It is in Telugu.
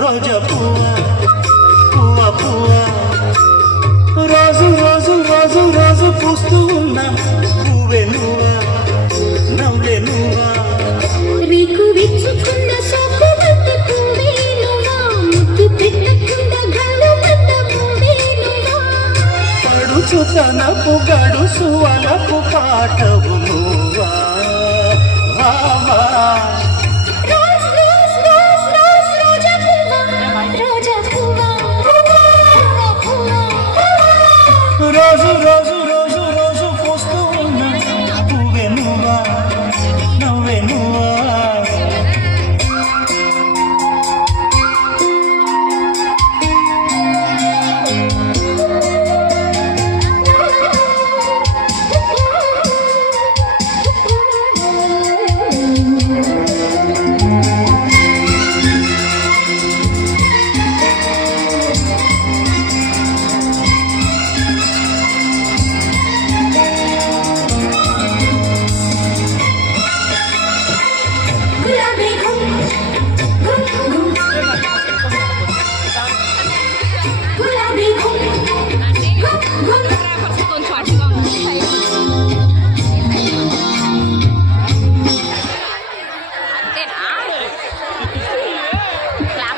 రోజా పువ్వా పువ్వా పువ్వా రోజు రోజు రోజు రోజు పూస్తూ ఉన్నా పువ్వే నువ్వా నవ్వే నువ్వా రీకు విచ్చుకున్న సోపు బంతి పువ్వే నువ్వా ముద్దు పెట్టకుండా గాలు బంద పువ్వే నువ్వా పడుచు తనపు గడుసు అలపు పాటవు నువ్వా వా